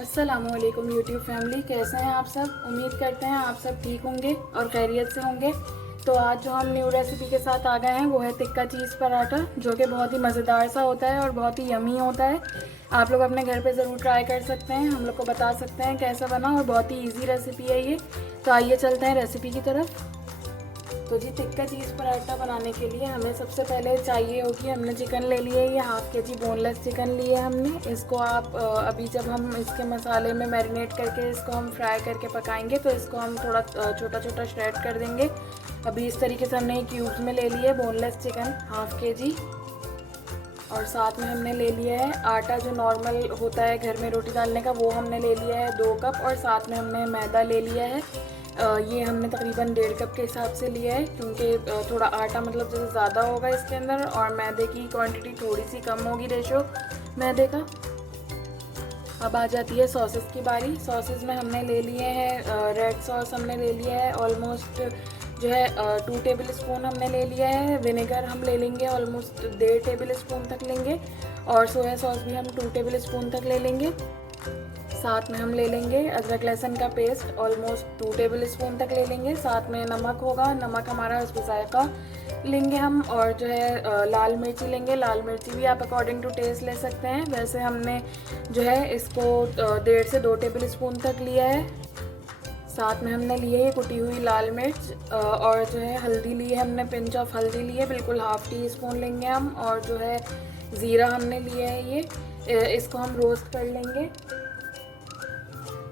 अस्सलामुअलैकुम YouTube family, कैसे हैं आप सब। उम्मीद करते हैं आप सब ठीक होंगे और खैरियत से होंगे। तो आज जो हम न्यू रेसिपी के साथ आ गए हैं वो है टिक्का चीज़ पराठा, जो कि बहुत ही मज़ेदार सा होता है और बहुत ही यमी होता है। आप लोग अपने घर पे ज़रूर ट्राई कर सकते हैं, हम लोग को बता सकते हैं कैसा बना, और बहुत ही ईजी रेसिपी है ये। तो आइए चलते हैं रेसिपी की तरफ। तो जी, टिक्का चीज़ पराठा बनाने के लिए हमें सबसे पहले चाहिए होगी, हमने चिकन ले लिया है, ये हाफ़ के जी बोनलेस चिकन लिए है हमने। इसको आप अभी जब हम इसके मसाले में मैरिनेट करके इसको हम फ्राई करके पकाएंगे तो इसको हम थोड़ा छोटा छोटा श्रेड कर देंगे। अभी इस तरीके से हमने क्यूब्स में ले लिए बोनलेस चिकन हाफ़ के जी। और साथ में हमने ले लिया है आटा, जो नॉर्मल होता है घर में रोटी डालने का, वो हमने ले लिया है 2 कप। और साथ में हमने मैदा ले लिया है, ये हमने तकरीबन 1.5 कप के हिसाब से लिया है, क्योंकि थोड़ा आटा मतलब जैसे ज़्यादा होगा इसके अंदर और मैदे की क्वांटिटी थोड़ी सी कम होगी, रेशो मैदे का। अब आ जाती है सॉसेस की बारी। सॉसेस में हमने ले लिए हैं रेड सॉस हमने ले लिया है ऑलमोस्ट जो है 2 टेबल स्पून हमने ले लिया है। विनेगर हम ले लेंगे ऑलमोस्ट 1.5 टेबल स्पून तक लेंगे। और सोया सॉस भी हम 2 टेबल स्पून तक ले लेंगे। साथ में हम ले लेंगे अदरक लहसुन का पेस्ट ऑलमोस्ट 2 टेबल स्पून तक ले लेंगे। साथ में नमक होगा, नमक हमारा हस्ब जायका लेंगे हम। और जो है लाल मिर्ची लेंगे, लाल मिर्ची भी आप अकॉर्डिंग टू टेस्ट ले सकते हैं। वैसे हमने जो है इसको 1.5 से 2 टेबल स्पून तक लिया है। साथ में हमने लिए है कुटी हुई लाल मिर्च, और जो है हल्दी ली है हमने, पिंच ऑफ हल्दी ली है, बिल्कुल हाफ़ टी स्पून लेंगे हम। और जो है ज़ीरा हमने लिया है, ये इसको हम रोस्ट कर लेंगे।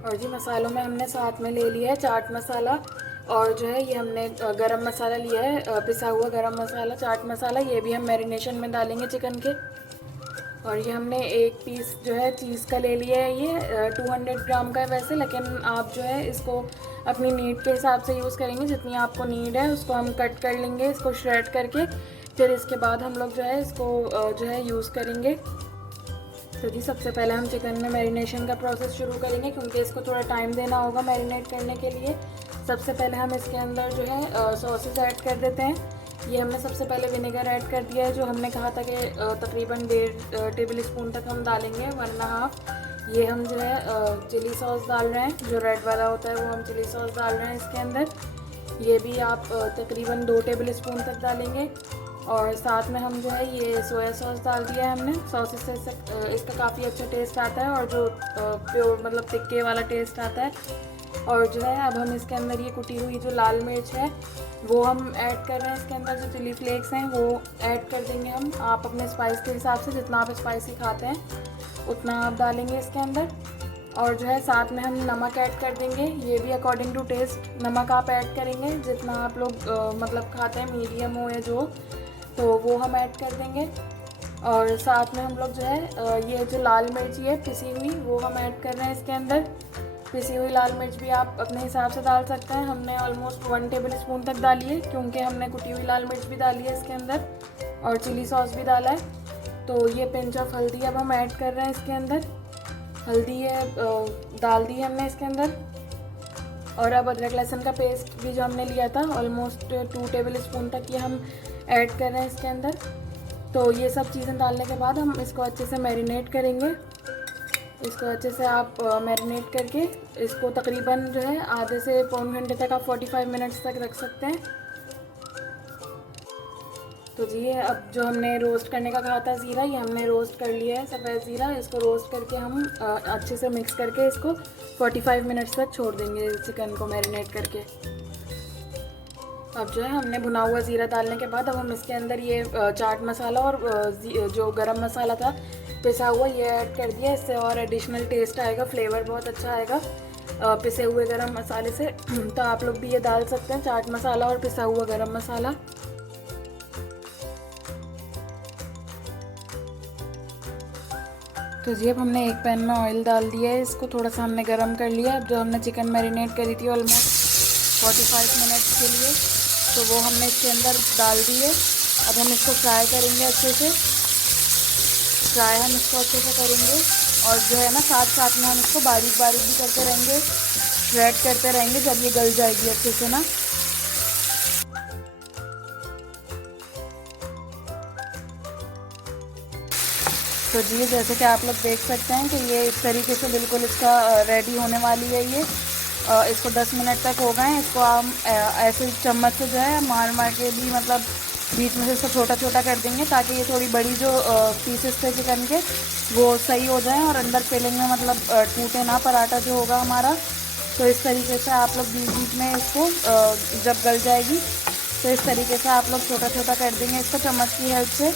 और जी, मसालों में हमने साथ में ले लिया है चाट मसाला, और जो है ये हमने गरम मसाला लिया है, पिसा हुआ गरम मसाला, चाट मसाला, ये भी हम मैरिनेशन में डालेंगे चिकन के। और ये हमने एक पीस जो है चीज़ का ले लिया है, ये 200 ग्राम का है वैसे, लेकिन आप जो है इसको अपनी नीड के हिसाब से यूज़ करेंगे, जितनी आपको नीड है उसको हम कट कर लेंगे, इसको श्रेड करके। फिर इसके बाद हम लोग जो है इसको जो है यूज़ करेंगे। तो जी, सबसे पहले हम चिकन में मैरिनेशन का प्रोसेस शुरू करेंगे, क्योंकि इसको थोड़ा टाइम देना होगा मैरिनेट करने के लिए। सबसे पहले हम इसके अंदर जो है सॉसेस ऐड कर देते हैं। ये हमने सबसे पहले विनेगर ऐड कर दिया है, जो हमने कहा था कि तकरीबन 1.5 टेबल स्पून तक हम डालेंगे, 1.5। ये हम जो है चिली सॉस डाल रहे हैं, जो रेड वाला होता है वो हम चिली सॉस डाल रहे हैं इसके अंदर। ये भी आप तकरीबन 2 टेबल स्पून तक डालेंगे। और साथ में हम जो है ये सोया सॉस डाल दिया है हमने। सॉसेस से इसका काफ़ी अच्छा टेस्ट आता है, और जो प्योर मतलब टिक्के वाला टेस्ट आता है। और जो है अब हम इसके अंदर ये कुटी हुई जो लाल मिर्च है वो हम ऐड कर रहे हैं इसके अंदर, जो चिली फ्लेक्स हैं वो ऐड कर देंगे हम। आप अपने स्पाइस के हिसाब से, जितना आप स्पाइसी खाते हैं उतना आप डालेंगे इसके अंदर। और जो है साथ में हम नमक ऐड कर देंगे, ये भी अकॉर्डिंग टू टेस्ट नमक आप ऐड करेंगे, जितना आप लोग मतलब खाते हैं, मीडियम हो या जो, तो वो हम ऐड कर देंगे। और साथ में हम लोग जो है ये जो लाल मिर्ची है पिसी हुई वो हम ऐड कर रहे हैं इसके अंदर। पिसी हुई लाल मिर्च भी आप अपने हिसाब से डाल सकते हैं। हमने ऑलमोस्ट 1 टेबल स्पून तक डाली है, क्योंकि हमने कुटी हुई लाल मिर्च भी डाली है इसके अंदर, और चिली सॉस भी डाला है। तो ये पिंच ऑफ हल्दी अब हम ऐड कर रहे हैं इसके अंदर। हल्दी है डाल दी हमने इसके अंदर। और अब अदरक लहसुन का पेस्ट भी जो हमने लिया था ऑलमोस्ट 2 टेबल स्पून तक, ये हम ऐड कर रहे हैं इसके अंदर। तो ये सब चीज़ें डालने के बाद हम इसको अच्छे से मैरिनेट करेंगे। इसको अच्छे से आप मैरिनेट करके इसको तकरीबन जो है आधे से पौन घंटे तक आप 45 मिनट्स तक रख सकते हैं। तो जी, अब जो हमने रोस्ट करने का कहा था ज़ीरा, ये हमने रोस्ट कर लिया है सफ़ेद ज़ीरा। इसको रोस्ट करके हम अच्छे से मिक्स करके इसको 45 मिनट्स तक छोड़ देंगे चिकन को मैरिनेट करके। अब जो है हमने भुना हुआ ज़ीरा डालने के बाद अब हम इसके अंदर ये चाट मसाला और जो गरम मसाला था पिसा हुआ, ये ऐड कर दिया। इससे और एडिशनल टेस्ट आएगा, फ्लेवर बहुत अच्छा आएगा पिसे हुए गरम मसाले से। तो आप लोग भी ये डाल सकते हैं, चाट मसाला और पिसा हुआ गरम मसाला। तो जी, अब हमने एक पैन में ऑयल डाल दिया है, इसको थोड़ा सा हमने गरम कर लिया। अब जो हमने चिकन मैरिनेट करी थी ऑलमोस्ट 45 मिनट्स के लिए, तो वो हमने इसके अंदर डाल दी है। अब हम इसको फ्राई करेंगे अच्छे से, फ्राई हम इसको अच्छे से करेंगे। और जो है ना साथ साथ में हम इसको बारीक बारीक भी करते रहेंगे, श्रेड करते रहेंगे, जब ये गल जाएगी अच्छे से ना। तो तो जी जैसे कि आप लोग देख सकते हैं कि ये इस तरीके से बिल्कुल इसका रेडी होने वाली है ये। इसको 10 मिनट तक हो गए। इसको हम ऐसे चम्मच से जो है मार मार के भी मतलब बीच में से इसको छोटा छोटा कर देंगे ताकि ये थोड़ी बड़ी जो पीसेस थे चिकन के वो सही हो जाएं और अंदर फिलिंग में मतलब टूटे ना पराठा जो होगा हमारा। तो इस तरीके से आप लोग बीच बीच में इसको जब गल जाएगी तो इस तरीके से आप लोग छोटा छोटा कर देंगे इसको चम्मच की हेल्प से।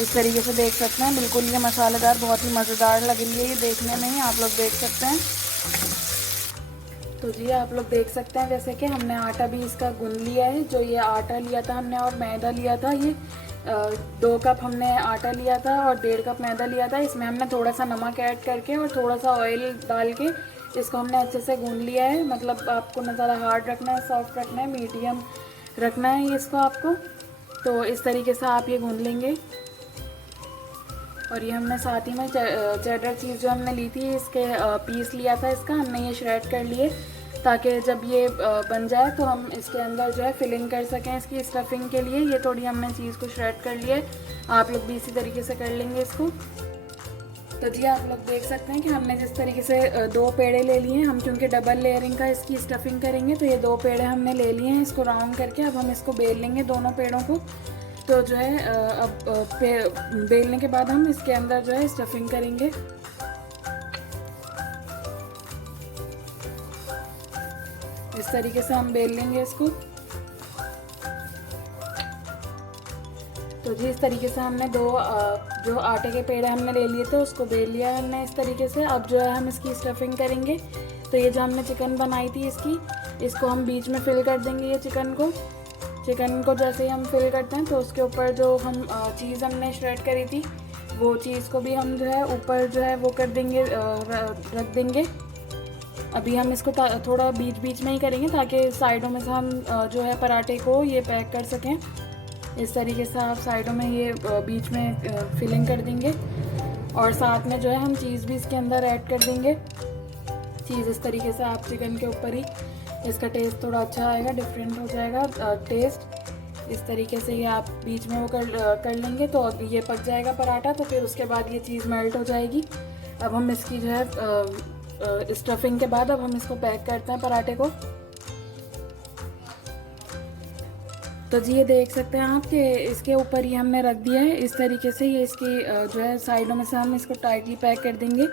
इस तरीके से देख सकते हैं बिल्कुल ये मसालेदार बहुत ही मज़ेदार लग रही है ये देखने में ही, आप लोग देख सकते हैं। तो जी आप लोग देख सकते हैं जैसे कि हमने आटा भी इसका गूंद लिया है। जो ये आटा लिया था हमने और मैदा लिया था, ये 2 कप हमने आटा लिया था और 1.5 कप मैदा लिया था। इसमें हमने थोड़ा सा नमक ऐड करके और थोड़ा सा ऑयल डाल के इसको हमने अच्छे से गूंद लिया है। मतलब आपको ना ज़्यादा हार्ड रखना है, सॉफ्ट रखना है, मीडियम रखना है इसको आपको। तो इस तरीके से आप ये गूंद लेंगे। और ये हमने साथ ही में चेडर चीज़ जो हमने ली थी इसके पीस लिया था इसका, हमने ये श्रेड कर लिए ताकि जब ये बन जाए तो हम इसके अंदर जो है फिलिंग कर सकें इसकी स्टफिंग के लिए। ये थोड़ी हमने चीज़ को श्रेड कर लिया है, आप लोग भी इसी तरीके से कर लेंगे इसको। तो जी आप लोग देख सकते हैं कि हमने जिस तरीके से 2 पेड़े ले लिए हैं, हम क्योंकि डबल लेयरिंग का इसकी स्टफिंग करेंगे तो ये 2 पेड़े हमने ले लिए हैं इसको राउंड करके। अब हम इसको बेल लेंगे दोनों पेड़ों को। तो जो है अब बेलने के बाद हम इसके अंदर जो है स्टफिंग करेंगे। इस तरीके से हम बेल लेंगे इसको। तो जी इस तरीके से हमने 2 जो आटे के पेड़े हमने ले लिए थे उसको बेल लिया है हमने इस तरीके से। अब जो है हम इसकी स्टफिंग करेंगे। तो ये जो हमने चिकन बनाई थी इसको हम बीच में फिल कर देंगे। ये चिकन को जैसे ही हम फिल करते हैं तो उसके ऊपर जो हम चीज़ हमने श्रेड करी थी वो चीज़ को भी हम जो है ऊपर जो है वो कर देंगे, रख देंगे। अभी हम इसको थोड़ा बीच बीच में ही करेंगे ताकि साइडों में से हम जो है पराठे को ये पैक कर सकें। इस तरीके से आप साइडों में ये बीच में फिलिंग कर देंगे और साथ में जो है हम चीज़ भी इसके अंदर ऐड कर देंगे। चीज़ इस तरीके से आप चिकन के ऊपर ही, इसका टेस्ट थोड़ा अच्छा आएगा, डिफरेंट हो जाएगा टेस्ट। इस तरीके से ये आप बीच में वो कर लेंगे तो ये पक जाएगा पराठा। तो फिर उसके बाद ये चीज़ मेल्ट हो जाएगी। अब हम इसकी जो है स्टफिंग के बाद अब हम इसको पैक करते हैं पराठे को। तो जी ये देख सकते हैं आप कि इसके ऊपर ही हमने रख दिया है इस तरीके से। ये इसकी जो है साइडों में से हम इसको टाइटली पैक कर देंगे।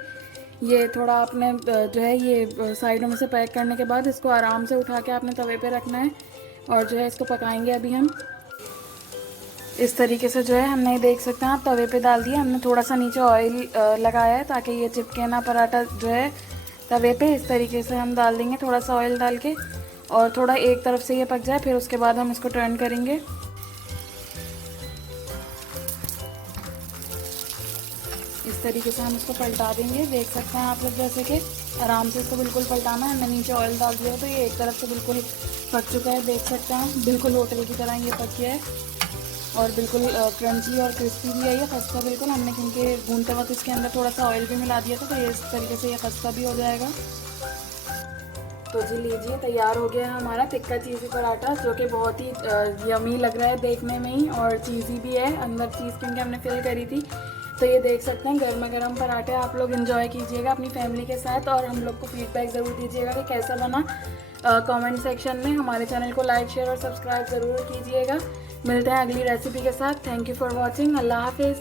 ये थोड़ा आपने जो है ये साइडों में से पैक करने के बाद इसको आराम से उठा के आपने तवे पे रखना है और जो है इसको पकाएंगे अभी हम। इस तरीके से जो है हमने देख सकते हैं आप तवे पे डाल दिया। हमने थोड़ा सा नीचे ऑयल लगाया है ताकि ये चिपके ना पराठा जो है तवे पे। इस तरीके से हम डाल देंगे थोड़ा सा ऑयल डाल के और थोड़ा एक तरफ से ये पक जाए फिर उसके बाद हम इसको टर्न करेंगे। इस तरीके से हम इसको पलटा देंगे। देख सकते हैं आप लोग जैसे कि आराम से इसको बिल्कुल पलटाना है। हमने नीचे ऑयल डाल दिया तो ये एक तरफ से बिल्कुल पक चुका है। देख सकते हैं बिल्कुल होटल की तरह ये पक गया है और बिल्कुल क्रंची और क्रिस्पी भी है ये खस्ता बिल्कुल। हमने क्योंकि भूनते वक्त इसके अंदर थोड़ा सा ऑयल भी मिला दिया था तो ये इस तरीके से ये खस्ता भी हो जाएगा। तो जी लीजिए तैयार हो गया है हमारा तिक्का चीज़ी पराठा, जो कि बहुत ही यमी लग रहा है देखने में ही और चीज़ी भी है अंदर चीज़ क्योंकि हमने फिल करी थी। तो ये देख सकते हैं गर्मा गर्म पराठे आप लोग एंजॉय कीजिएगा अपनी फैमिली के साथ और हम लोग को फीडबैक ज़रूर दीजिएगा कि कैसा बना कमेंट सेक्शन में। हमारे चैनल को लाइक शेयर और सब्सक्राइब ज़रूर कीजिएगा। मिलते हैं अगली रेसिपी के साथ। Thank you for watching. अल्लाह हाफिज़।